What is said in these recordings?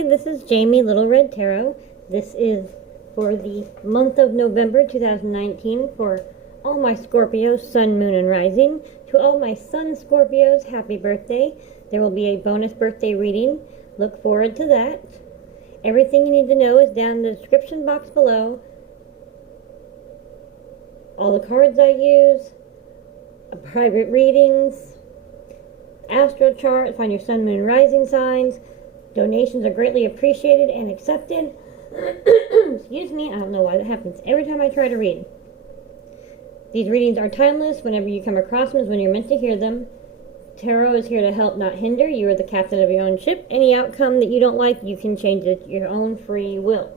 Hi, this is Jamie, Little Red Tarot. This is for the month of November 2019 for all my Scorpios, Sun, Moon, and Rising. To all my Sun Scorpios, happy birthday. There will be a bonus birthday reading. Look forward to that. Everything you need to know is down in the description box below. All the cards I use, private readings, astro chart, find your Sun, Moon, Rising signs. Donations are greatly appreciated and accepted. Excuse me, I don't know why that happens every time I try to read. These readings are timeless. Whenever you come across them is when you're meant to hear them. Tarot is here to help, not hinder. You are the captain of your own ship. Any outcome that you don't like, you can change it your own free will.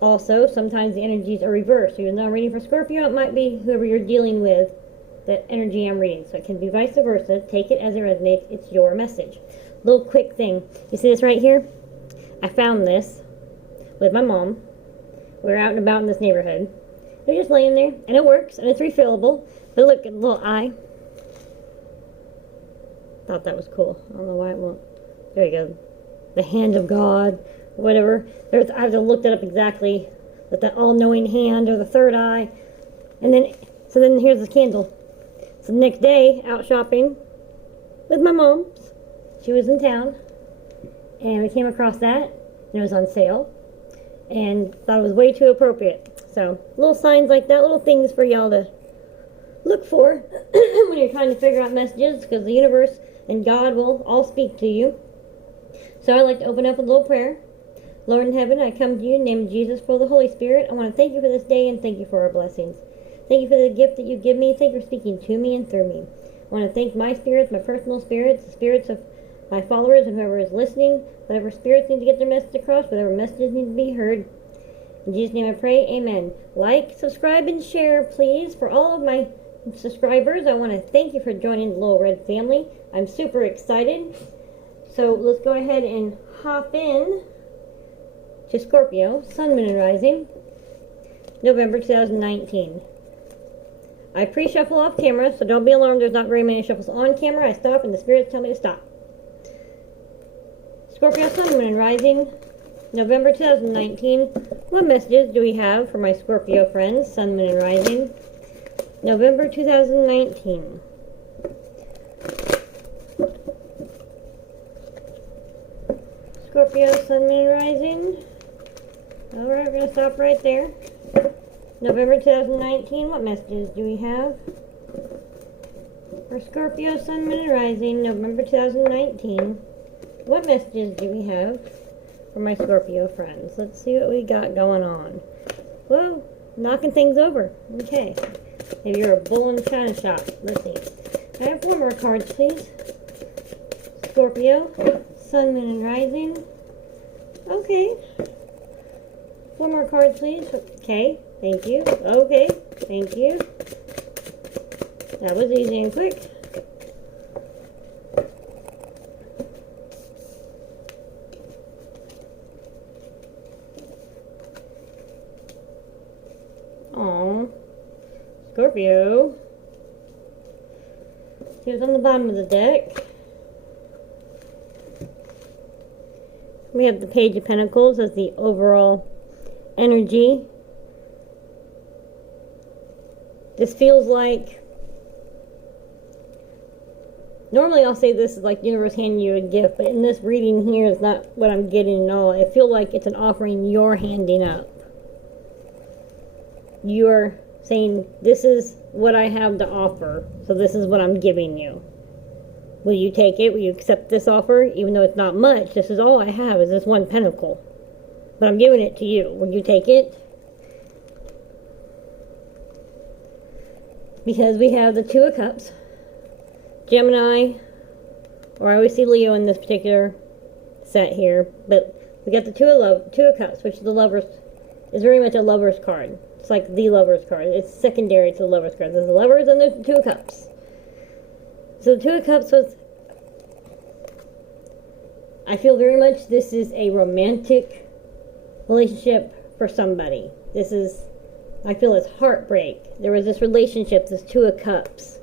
Also, sometimes the energies are reversed. Even though I'm reading for Scorpio, it might be whoever you're dealing with, that energy I'm reading. So it can be vice versa. Take it as it resonates. It's your message. Little quick thing. You see this right here? I found this with my mom. We were out and about in this neighborhood. They're just laying there, and it works, and it's refillable. But look at the little eye. Thought that was cool. I don't know why it won't. There you go. The hand of God, whatever. I have to look that up exactly. With the all-knowing hand or the third eye. And then, so then here's the candle. So the next day, out shopping with my mom. She was in town, and we came across that, and it was on sale, and thought it was way too appropriate. So, little signs like that, little things for y'all to look for when you're trying to figure out messages, because the universe and God will all speak to you. So I'd like to open up with a little prayer. Lord in heaven, I come to you in the name of Jesus, for the Holy Spirit. I want to thank you for this day, and thank you for our blessings. Thank you for the gift that you give me. Thank you for speaking to me and through me. I want to thank my spirits, my personal spirits, the spirits of my followers and whoever is listening, whatever spirits need to get their message across, whatever messages need to be heard. In Jesus' name I pray, amen. Like, subscribe, and share, please. For all of my subscribers, I want to thank you for joining the Little Red family. I'm super excited. So let's go ahead and hop in to Scorpio, Sun, Moon, and Rising, November 2019. I pre-shuffle off camera, so don't be alarmed. There's not very many shuffles on camera. I stop, and the spirits tell me to stop. Scorpio, Sun, Moon, and Rising, November 2019. What messages do we have for my Scorpio friends, Sun, Moon, and Rising, November 2019? Scorpio, Sun, Moon, and Rising. Alright, we're going to stop right there. November 2019, what messages do we have for Scorpio, Sun, Moon, and Rising, November 2019? What messages do we have for my Scorpio friends? Let's see what we got going on. Whoa, knocking things over. Okay. Maybe you're a bull in a china shop. Let's see. I have 4 more cards, please. Scorpio, Sun, Moon, and Rising. Okay. 4 more cards, please. Okay. Thank you. Okay. Thank you. That was easy and quick. Scorpio. Here's on the bottom of the deck. We have the Page of Pentacles as the overall energy. This feels like, normally I'll say this is like the universe handing you a gift, but in this reading here is not what I'm getting at all. I feel like it's an offering you're handing up. You're saying, this is what I have to offer, so this is what I'm giving you. Will you take it? Will you accept this offer? Even though it's not much, this is all I have, is this 1 pentacle. But I'm giving it to you. Will you take it? Because we have the 2 of Cups, Gemini, or I always see Leo in this particular set here, but we got the 2 of Cups, which is very much a Lover's card. It's like the Lover's card. It's secondary to the Lover's card. There's the Lovers and there's the 2 of Cups. So the 2 of Cups was, I feel very much this is a romantic relationship for somebody. This is, I feel it's heartbreak. There was this relationship, this 2 of Cups.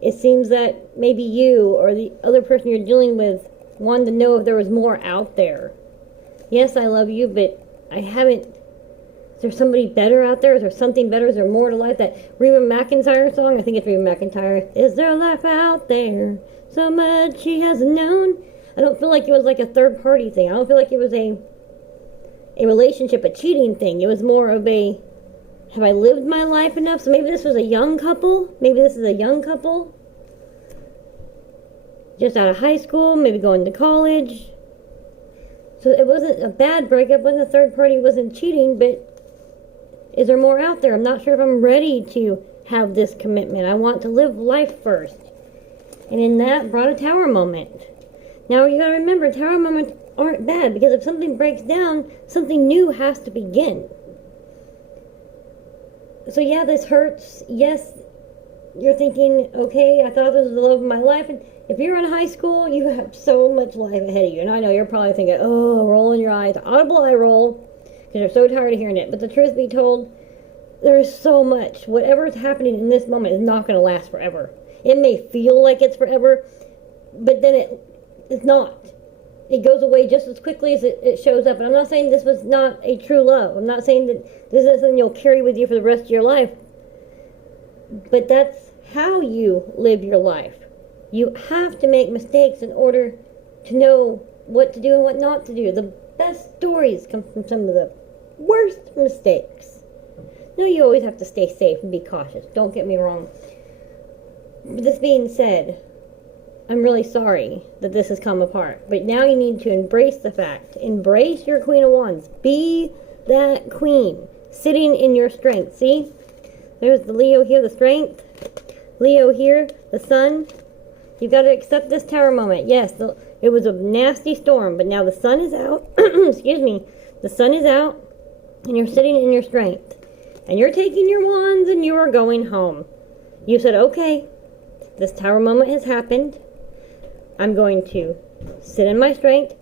it seems that maybe you or the other person you're dealing with wanted to know if there was more out there. Yes, I love you, but I haven't. Is there somebody better out there? Is there something better? Is there more to life? That Reba McEntire song? I think it's Reba McEntire. Is there life out there? So much she hasn't known. I don't feel like it was like a third party thing. I don't feel like it was a relationship, a cheating thing. It was more of a, have I lived my life enough? So maybe this was a young couple. Maybe this is a young couple. Just out of high school, maybe going to college. So it wasn't a bad breakup, wasn't a third party, wasn't cheating, but is there more out there? I'm not sure if I'm ready to have this commitment. I want to live life first. And in that brought a tower moment. Now you gotta remember, tower moments aren't bad, because if something breaks down, something new has to begin. So yeah, this hurts. Yes, you're thinking, okay, I thought this was the love of my life. And if you're in high school, you have so much life ahead of you. And I know you're probably thinking, oh, rolling your eyes, audible eye roll, because you're so tired of hearing it. But the truth be told, there's so much. Whatever's happening in this moment is not going to last forever. It may feel like it's forever, but then it's not. It goes away just as quickly as it shows up. And I'm not saying this was not a true love. I'm not saying that this is something you'll carry with you for the rest of your life. But that's how you live your life. You have to make mistakes in order to know what to do and what not to do. The best stories come from some of the worst mistakes. Now, you always have to stay safe and be cautious. Don't get me wrong. But this being said, I'm really sorry that this has come apart. But now you need to embrace the fact. Embrace your Queen of Wands. Be that queen. Sitting in your strength. See? There's the Leo here, the strength. Leo here, the sun. You've got to accept this tower moment. Yes, it was a nasty storm, but now the sun is out. Excuse me. The sun is out, and you're sitting in your strength. And you're taking your wands, and you are going home. You said, okay, this tower moment has happened. I'm going to sit in my strength.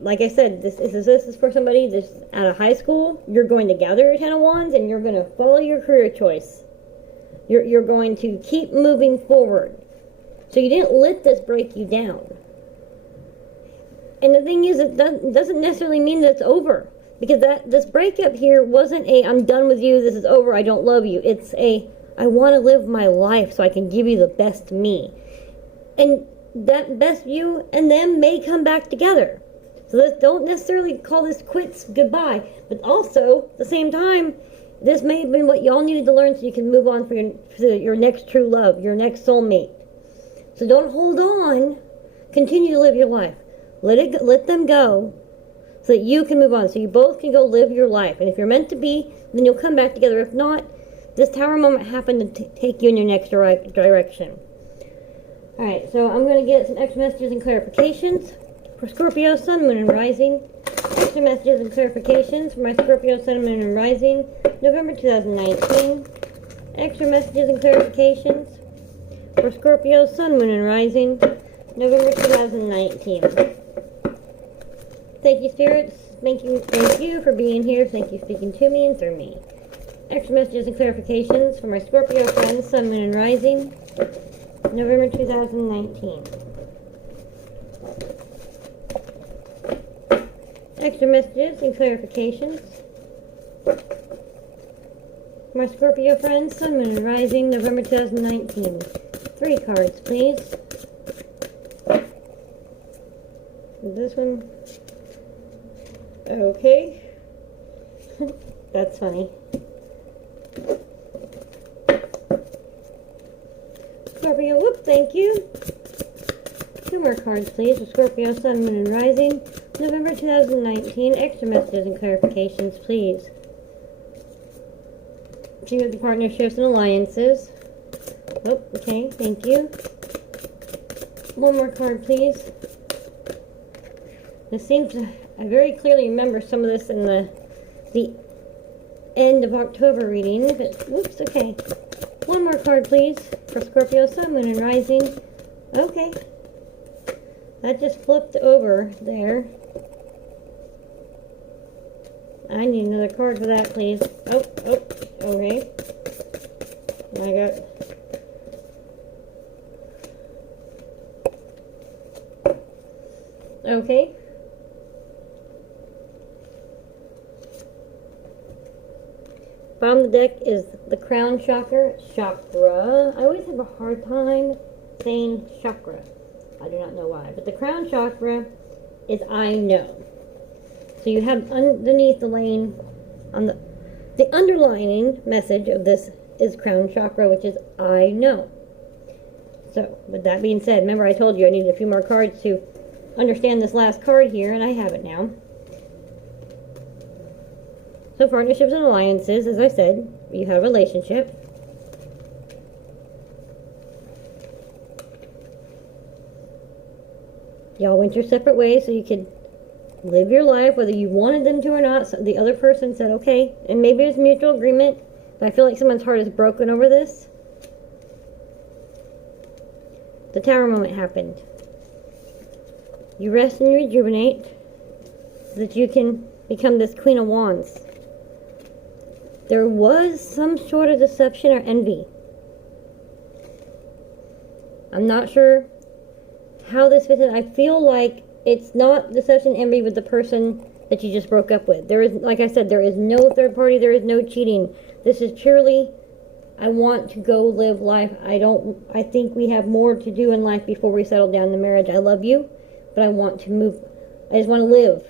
Like I said, this is for somebody that's out of high school. You're going to gather your 10 of wands, and you're going to follow your career choice. You're going to keep moving forward. So you didn't let this break you down. And the thing is, it doesn't necessarily mean that it's over. Because this breakup here wasn't a, I'm done with you, this is over, I don't love you. It's a, I want to live my life so I can give you the best me. And that best you and them may come back together. So don't necessarily call this quits goodbye. But also, at the same time, this may have been what y'all needed to learn so you can move on for your next true love, your next soulmate. So don't hold on. Continue to live your life. Let them go so that you can move on. So you both can go live your life. And if you're meant to be, then you'll come back together. If not, this tower moment happened to take you in your next direction. Alright, so I'm going to get some extra messages and clarifications for Scorpio, Sun, Moon, and Rising. Extra messages and clarifications for my Scorpio, Sun, Moon, and Rising, November 2019. Extra messages and clarifications for Scorpio, Sun, Moon, and Rising, November 2019. Thank you, spirits. Thank you for being here. Thank you for speaking to me and through me. Extra messages and clarifications for my Scorpio friends, Sun, Moon, and Rising, November 2019. Extra messages and clarifications for my Scorpio friends, Sun, Moon, and Rising, November 2019. 3 cards, please. This one. Okay. That's funny. Scorpio, whoop, thank you. 2 more cards, please, for Scorpio, Sun, Moon, and Rising, November 2019. Extra messages and clarifications, please. See with the partnerships and alliances. Oh, okay, thank you. 1 more card, please. It seems I very clearly remember some of this in the end of October reading, but whoops, okay. 1 more card, please, for Scorpio, Sun, Moon, and Rising. Okay. That just flipped over there. I need another card for that, please. Oh, okay. I got Okay. Bottom of the deck is the crown chakra. I always have a hard time saying chakra. I do not know why. But the crown chakra is I know. So you have underneath the lane, on the underlining message of this is crown chakra, which is I know. So, with that being said, remember I told you I needed a few more cards to understand this last card here, and I have it now. So, partnerships and alliances, as I said, you have a relationship. Y'all went your separate ways so you could live your life, whether you wanted them to or not. So the other person said, okay, and maybe it's mutual agreement, but I feel like someone's heart is broken over this. The Tower moment happened. You rest and you rejuvenate so that you can become this Queen of Wands. There was some sort of deception or envy. I'm not sure how this fits in. I feel like it's not deception, envy with the person that you just broke up with. There is, like I said, there is no third party. There is no cheating. This is purely, I want to go live life. I think we have more to do in life before we settle down in marriage. I love you, but I want to move. I just want to live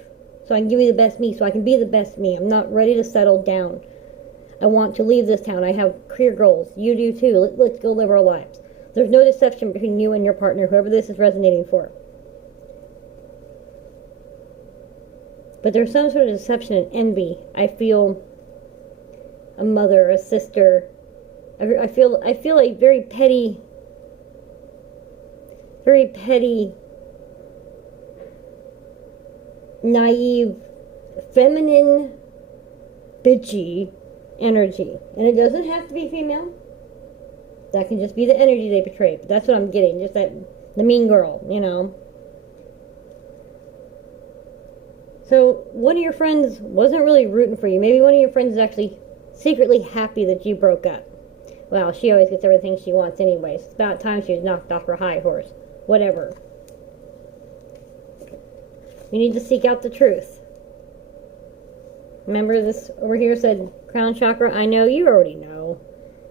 so I can give you the best me, so I can be the best me. I'm not ready to settle down. I want to leave this town. I have career goals. You do too. Let's go live our lives. There's no deception between you and your partner, whoever this is resonating for. But there's some sort of deception and envy. I feel a mother, a sister. I feel a very petty, naive, feminine, bitchy energy. And it doesn't have to be female. That can just be the energy they portray. But that's what I'm getting. Just that, the mean girl, you know. So, one of your friends wasn't really rooting for you. Maybe one of your friends is actually secretly happy that you broke up. Well, she always gets everything she wants anyways. It's about time she was knocked off her high horse. Whatever. You need to seek out the truth. Remember this over here said, crown chakra, I know, you already know.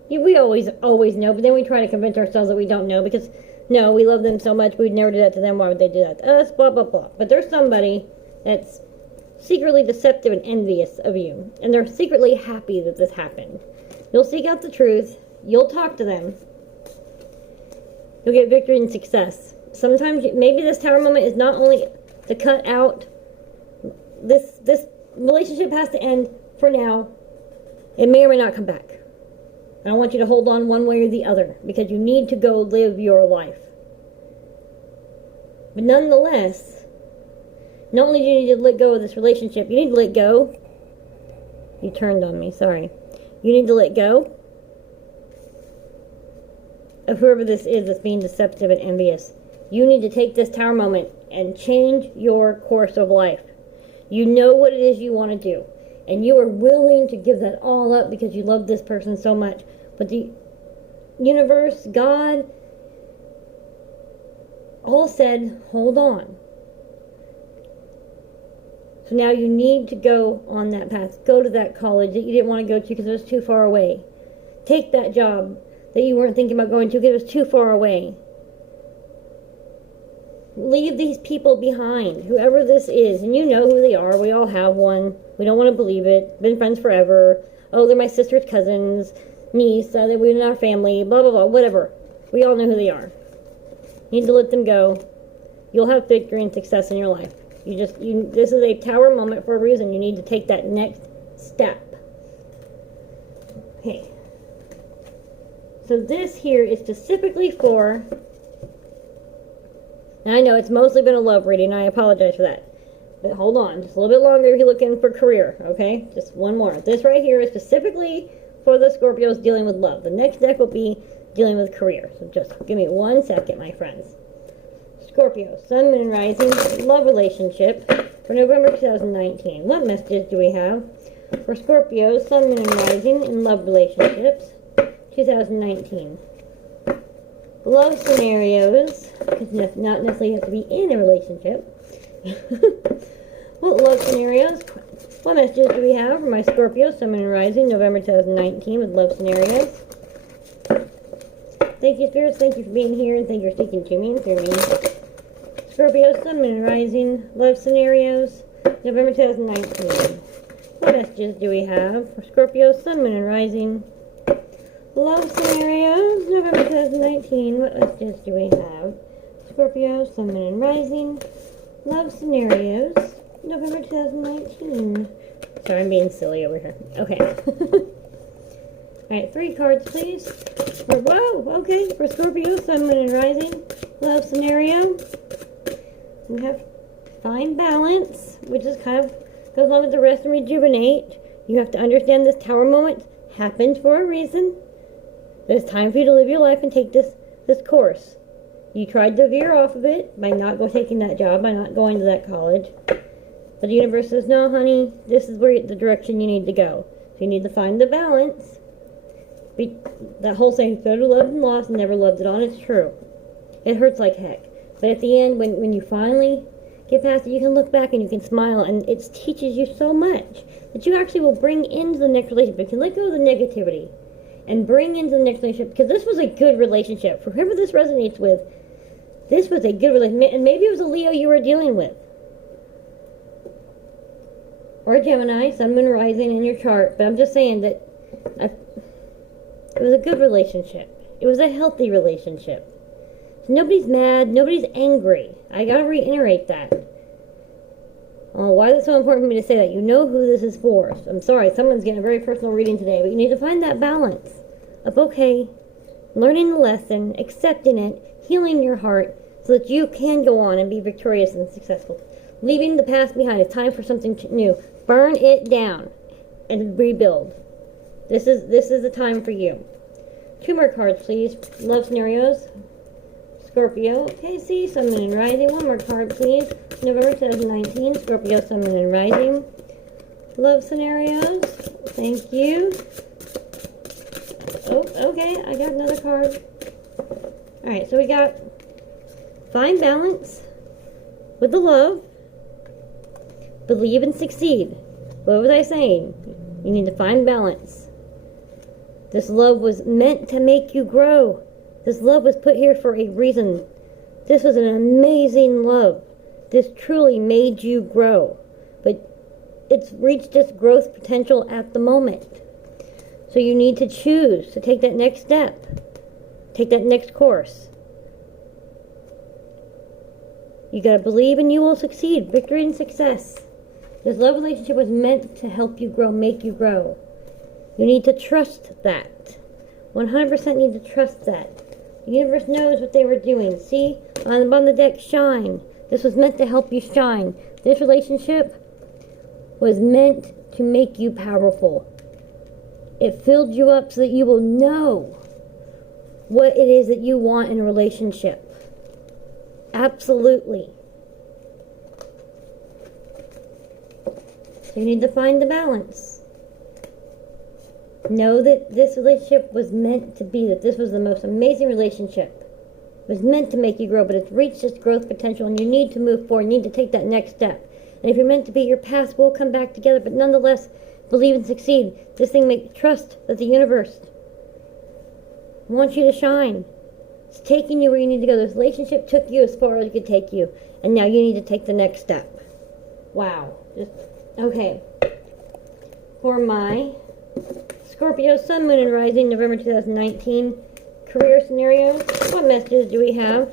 We always know, but then we try to convince ourselves that we don't know because, no, we love them so much, we'd never do that to them, why would they do that to us, blah, blah, blah. But there's somebody that's secretly deceptive and envious of you, and they're secretly happy that this happened. You'll seek out the truth, you'll talk to them, you'll get victory and success. Sometimes, maybe this Tower moment is not only to cut out, this relationship has to end for now. It may or may not come back. And I want you to hold on one way or the other, because you need to go live your life. But nonetheless, not only do you need to let go of this relationship, you need to let go. You turned on me, sorry. You need to let go of whoever this is that's being deceptive and envious. You need to take this Tower moment and change your course of life. You know what it is you want to do. And you are willing to give that all up because you love this person so much. But the universe, God, all said, hold on. So now you need to go on that path. Go to that college that you didn't want to go to because it was too far away. Take that job that you weren't thinking about going to because it was too far away. Leave these people behind, whoever this is, and you know who they are. We all have one. We don't want to believe it. Been friends forever. Oh, they're my sister's cousins, niece, that we're in our family, blah, blah, blah, whatever. We all know who they are. You need to let them go. You'll have victory and success in your life. This is a Tower moment for a reason. You need to take that next step. Okay. So this here is specifically for, and I know it's mostly been a love reading, and I apologize for that. But hold on, just a little bit longer if you're looking for career, okay? Just one more. This right here is specifically for the Scorpios dealing with love. The next deck will be dealing with career. So just give me 1 second, my friends. Scorpio, Sun, Moon, and Rising, love relationship for November 2019. What messages do we have for Scorpio, Sun, Moon, and Rising in love relationships 2019? Love scenarios, because not necessarily have to be in a relationship. What love scenarios? What messages do we have for my Scorpio, Sun, Moon, and Rising, November 2019 with love scenarios? Thank you, Spirits. Thank you for being here, and thank you for speaking to me and through me. Scorpio, Sun, Moon, and Rising, love scenarios, November 2019. What messages do we have for Scorpio, Sun, Moon, and Rising, love scenarios, November 2019? What messages do we have? Scorpio, Sun, Moon, and Rising, love scenarios, November 2019. Sorry, I'm being silly over here. Okay. Alright, 3 cards, please. Whoa, okay. For Scorpio, Sun, Moon, and Rising, love scenario. We have find balance, which is kind of goes along with the rest and rejuvenate. You have to understand this Tower moment happened for a reason. There's time for you to live your life and take this course. You tried to veer off of it by not taking that job, by not going to that college. But the universe says, no, honey, this is the direction you need to go. So you need to find the balance. That whole saying, better loved than lost, never loved it on, it's true. It hurts like heck. But at the end, when you finally get past it, you can look back and you can smile, and it teaches you so much that you actually will bring into the next relationship. You can let go of the negativity and bring into the next relationship, because this was a good relationship. For whoever this resonates with, this was a good relationship. And maybe it was a Leo you were dealing with. Or a Gemini, Sun, Moon, Rising in your chart. But I'm just saying that it was a good relationship. It was a healthy relationship. Nobody's mad. Nobody's angry. I gotta reiterate that. Oh, why is it so important for me to say that? You know who this is for. So I'm sorry, someone's getting a very personal reading today, but you need to find that balance of, okay, learning the lesson, accepting it, healing your heart, so that you can go on and be victorious and successful. Leaving the past behind. It's time for something new. Burn it down and rebuild. This is the time for you. 2 more cards, please. Love scenarios. Scorpio. Okay, see, Sun, Moon, and Rising. 1 more card, please. November 2019. Scorpio, Sun, Moon, and Rising. Love scenarios. Thank you. Oh, okay. I got another card. Alright, so we got find balance with the love. Believe and succeed. What was I saying? You need to find balance. This love was meant to make you grow. This love was put here for a reason. This was an amazing love. This truly made you grow. But it's reached its growth potential at the moment. So you need to choose to take that next step. Take that next course. You gotta believe and you will succeed. Victory and success. This love relationship was meant to help you grow, make you grow. You need to trust that. 100% need to trust that. The universe knows what they were doing. See? On the bottom of the deck, shine. This was meant to help you shine. This relationship was meant to make you powerful. It filled you up so that you will know what it is that you want in a relationship. Absolutely. So you need to find the balance. Know that this relationship was meant to be, that this was the most amazing relationship. It was meant to make you grow, but it's reached its growth potential, and you need to move forward. You need to take that next step. And if you're meant to be, your paths will come back together, but nonetheless, believe and succeed. This thing trust that the universe wants you to shine. It's taking you where you need to go. This relationship took you as far as it could take you, and now you need to take the next step. Wow. Okay. For my Scorpio, Sun, Moon, and Rising, November 2019 career scenarios. What messages do we have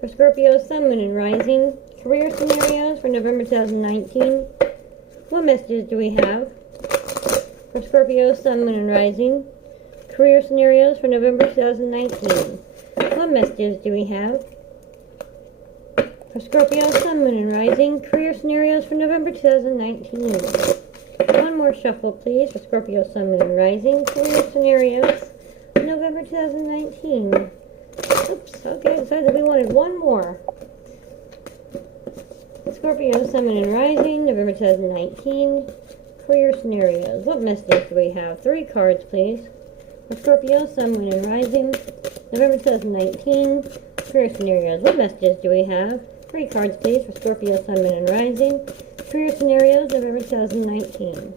for Scorpio, Sun, Moon, and Rising career scenarios for November 2019? What messages do we have for Scorpio, Sun, Moon, and Rising career scenarios for November 2019? What messages do we have for Scorpio, Sun, Moon, and Rising career scenarios for November 2019? 1 more shuffle, please, for Scorpio, Sun, Moon, and Rising career scenarios for November 2019. Oops, okay, I decided we wanted 1 more. Scorpio, Sun, Moon, and Rising, November 2019 career scenarios. What messages do we have? 3 cards, please. For Scorpio, Sun, Moon, and Rising, November 2019 career scenarios. What messages do we have 3 cards, please, for Scorpio, Sun, Moon, and Rising. Career scenarios, November 2019.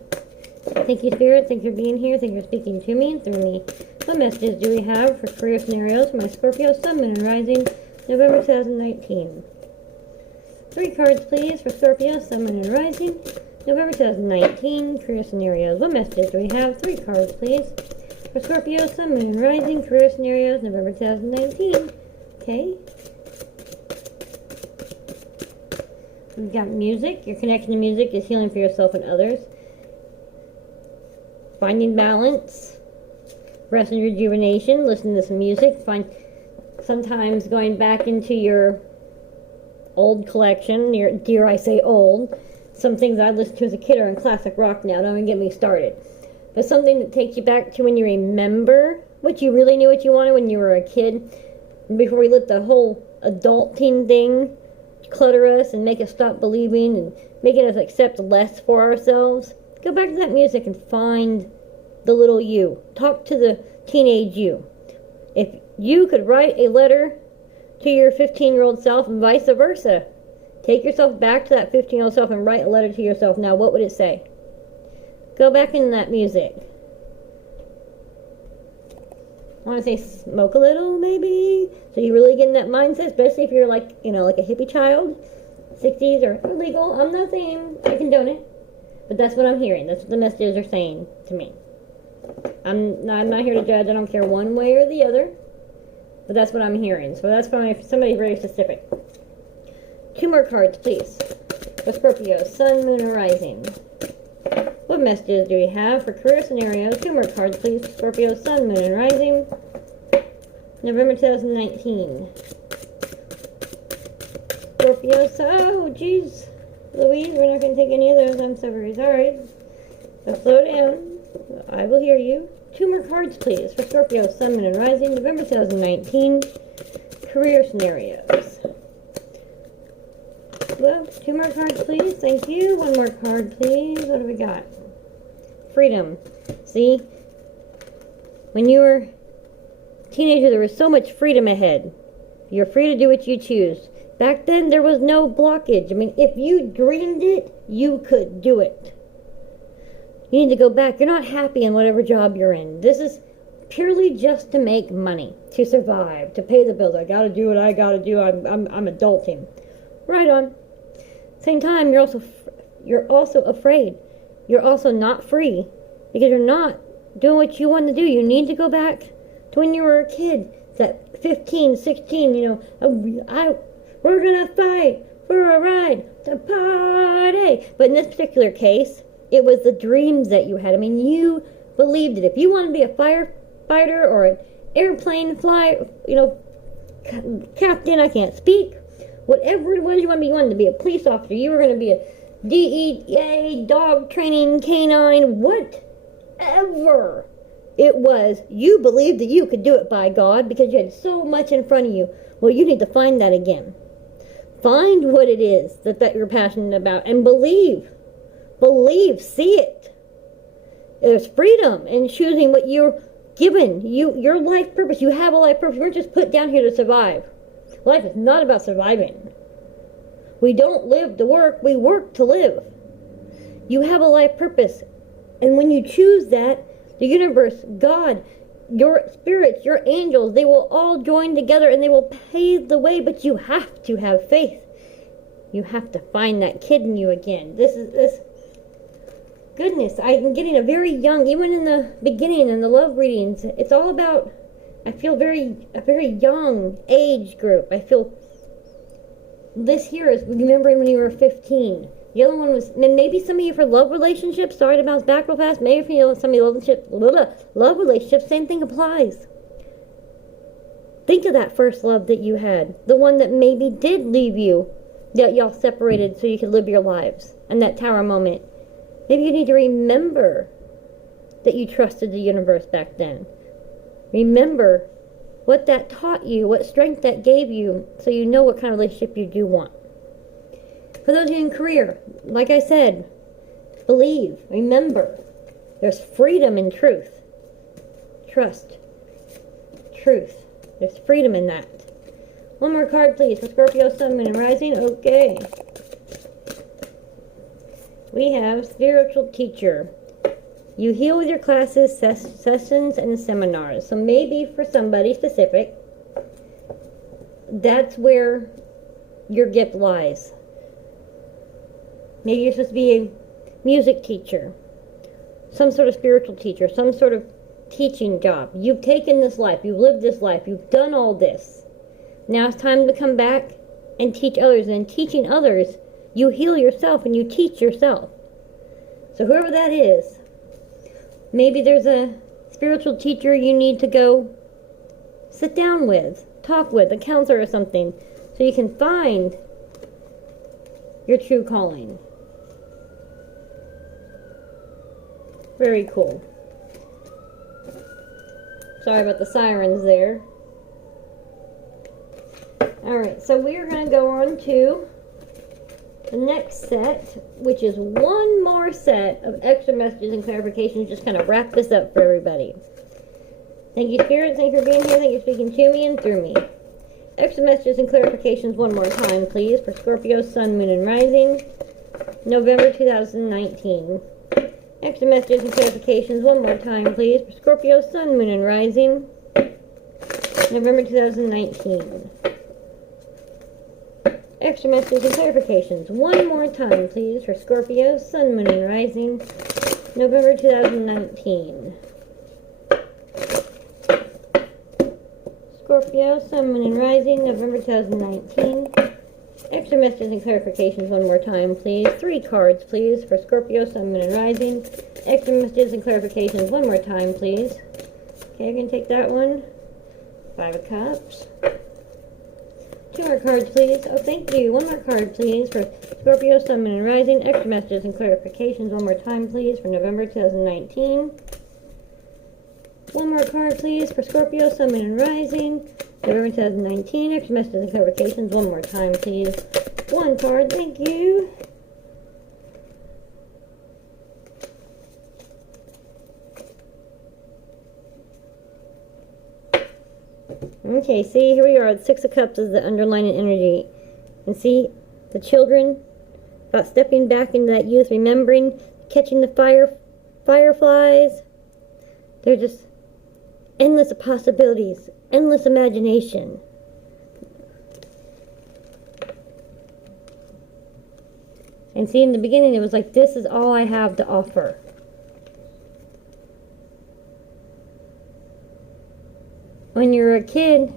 Thank you, Spirit. Thank you for being here. Thank you for speaking to me and through me. What messages do we have for career scenarios for my Scorpio, Sun, Moon, and Rising, November 2019? 3 cards, please, for Scorpio, Sun, Moon, and Rising, November 2019, career scenarios. What messages do we have? 3 cards, please, for Scorpio, Sun, Moon, and Rising, career scenarios, November 2019. Okay. We've got music. Your connection to music is healing for yourself and others. Finding balance. Rest and rejuvenation. Listen to some music. Sometimes going back into your old collection, dare I say old. Some things I listened to as a kid are in classic rock now. Don't even get me started. But something that takes you back to when you remember what you really knew what you wanted when you were a kid. Before we let the whole adulting thing clutter us and make us stop believing and making us accept less for ourselves. Go back to that music and find the little you. Talk to the teenage you. If you could write a letter to your 15-year-old self and vice versa, take yourself back to that 15-year-old self and write a letter to yourself now, what would it say? Go back in that music. I want to say smoke a little, maybe, so you really get in that mindset, especially if you're like, like a hippie child, 60s or illegal. I'm not saying I condone it, but that's what I'm hearing. That's what the messages are saying to me. I'm not here to judge. I don't care one way or the other, but that's what I'm hearing. So that's from somebody very specific. 2 more cards, please, for Scorpio, Sun, Moon, and Rising. What messages do we have for career scenarios? 2 more cards, please. Scorpio, Sun, Moon, and Rising. November 2019. Scorpio, oh, geez. Louise, we're not going to take any of those. I'm so very sorry. So slow down. I will hear you. 2 more cards, please. For Scorpio, Sun, Moon, and Rising. November 2019. Career scenarios. Well, 2 more cards, please. Thank you. 1 more card, please. What do we got? Freedom. See? When you were a teenager, there was so much freedom ahead. You're free to do what you choose. Back then, there was no blockage. I mean, if you dreamed it, you could do it. You need to go back. You're not happy in whatever job you're in. This is purely just to make money, to survive, to pay the bills. I gotta do what I gotta do. I'm adulting. Right on. Same time, you're also afraid. You're also not free because you're not doing what you want to do. You need to go back to when you were a kid. It's at 15, 16, we're gonna fight for a ride to party. But in this particular case, it was the dreams that you had. I mean, you believed it. If you want to be a firefighter or an airplane captain, I can't speak. Whatever it was you wanted to be a police officer, you were going to be a DEA, dog training, canine, whatever it was, you believed that you could do it, by God, because you had so much in front of you. Well, you need to find that again. Find what it is that you're passionate about and believe. Believe, see it. There's freedom in choosing what you're given. Your life purpose. You have a life purpose. You weren't just put down here to survive. Life is not about surviving. We don't live to work, we work to live. You have a life purpose. And when you choose that, the universe, God, your spirits, your angels, they will all join together and they will pave the way, but you have to have faith. You have to find that kid in you again. Goodness, I'm getting a very young, even in the beginning in the love readings, it's all about, I feel a very young age group. I feel this here is remembering when you were 15. The other one was, maybe some of you for love relationships, sorry to bounce back real fast, maybe for you, some of you love relationships, same thing applies. Think of that first love that you had, the one that maybe did leave you, that y'all separated so you could live your lives, and that tower moment. Maybe you need to remember that you trusted the universe back then. Remember what that taught you, what strength that gave you, so you know what kind of relationship you do want. For those of you in career, like I said, believe, remember, there's freedom in truth. Trust. Truth. There's freedom in that. One more card, please, for Scorpio, Sun, Moon, and Rising. Okay. We have Spiritual Teacher. You heal with your classes, sessions, and seminars. So maybe for somebody specific, that's where your gift lies. Maybe you're supposed to be a music teacher, some sort of spiritual teacher, some sort of teaching job. You've taken this life, you've lived this life, you've done all this. Now it's time to come back and teach others. And in teaching others, you heal yourself and you teach yourself. So whoever that is, maybe there's a spiritual teacher you need to go sit down with, talk with, a counselor or something, so you can find your true calling. Very cool. Sorry about the sirens there. Alright, so we are going to go on to the next set, which is one more set of extra messages and clarifications. Just kind of wrap this up for everybody. Thank you, Spirit. Thank you for being here. Thank you for speaking to me and through me. Extra messages and clarifications one more time, please, for Scorpio, Sun, Moon, and Rising, November 2019. Extra messages and clarifications one more time, please, for Scorpio, Sun, Moon, and Rising, November 2019. Extra messages and clarifications one more time, please, for Scorpio, Sun, Moon, and Rising, November 2019. Scorpio, Sun, Moon, and Rising, November 2019. Extra messages and clarifications one more time, please. 3 cards, please, for Scorpio, Sun, Moon, and Rising. Extra messages and clarifications one more time, please. Okay, I can take that one. 5 of Cups. 2 more cards, please. Oh, thank you. 1 more card, please, for Scorpio, Sun, Moon, and Rising. Extra messages and clarifications one more time, please, for November 2019. 1 more card, please, for Scorpio, Sun, Moon, and Rising, November 2019. Extra messages and clarifications one more time, please. 1 card, thank you. Okay, see, here we are. The 6 of Cups is the underlying energy. And see, the children, about stepping back into that youth, remembering, catching the fireflies. They're just endless possibilities, endless imagination. And see, in the beginning, it was like, this is all I have to offer. When you were a kid,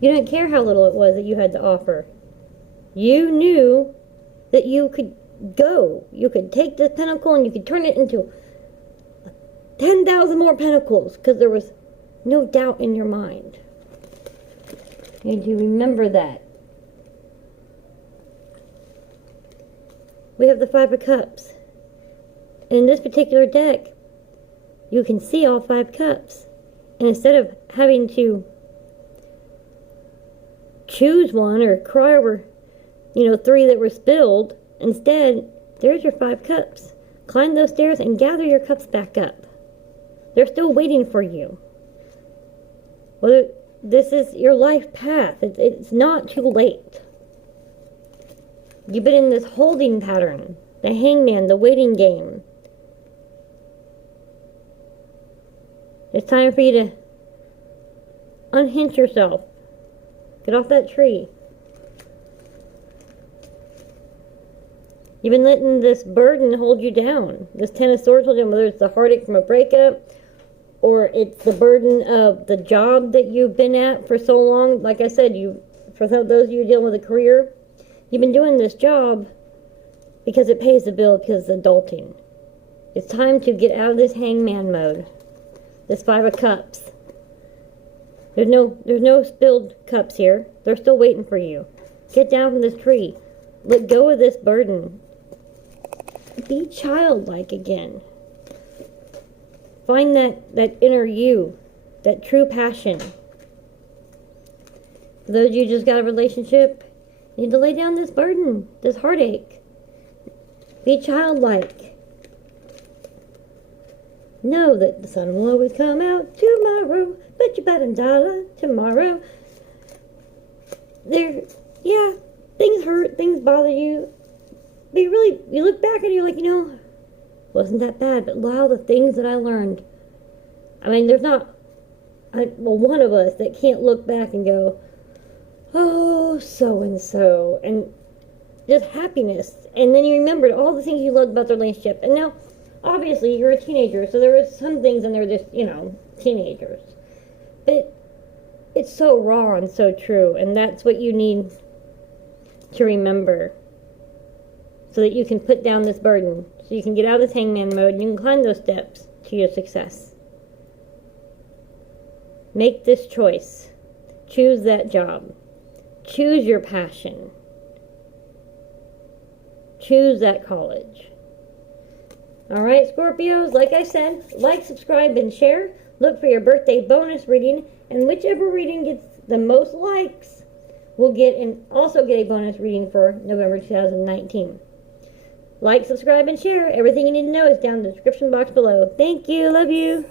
you didn't care how little it was that you had to offer. You knew that you could go. You could take this pentacle and you could turn it into 10,000 more pentacles, because there was no doubt in your mind. And you remember that. We have the 5 of Cups. And in this particular deck, you can see all 5 cups. And instead of having to choose one or cry over, 3 that were spilled, instead, there's your 5 cups. Climb those stairs and gather your cups back up. They're still waiting for you. Well, this is your life path. It's not too late. You've been in this holding pattern, the hangman, the waiting game. It's time for you to unhinge yourself. Get off that tree. You've been letting this burden hold you down. This 10 of Swords hold you down, whether it's the heartache from a breakup, or it's the burden of the job that you've been at for so long. Like I said, for those of you dealing with a career, you've been doing this job because it pays the bill, because it's adulting. It's time to get out of this hangman mode. This 5 of Cups. There's no spilled cups here. They're still waiting for you. Get down from this tree. Let go of this burden. Be childlike again. Find that inner you, that true passion. For those of you who just got a relationship, you need to lay down this burden, this heartache. Be childlike. Know that the sun will always come out tomorrow. Bet you $1 tomorrow. yeah, things hurt, things bother you. But you look back and you're like, wasn't that bad, but wow, the things that I learned. I mean, there's not, one of us that can't look back and go, oh, so-and-so, and just happiness. And then you remembered all the things you loved about the relationship. And now, obviously, you're a teenager, so there are some things in there just, teenagers. But it's so raw and so true, and that's what you need to remember so that you can put down this burden, so you can get out of this hangman mode and you can climb those steps to your success. Make this choice. Choose that job. Choose your passion. Choose that college. Alright, Scorpios, like I said, like, subscribe, and share. Look for your birthday bonus reading, and whichever reading gets the most likes will also get a bonus reading for November 2019. Like, subscribe, and share. Everything you need to know is down in the description box below. Thank you. Love you.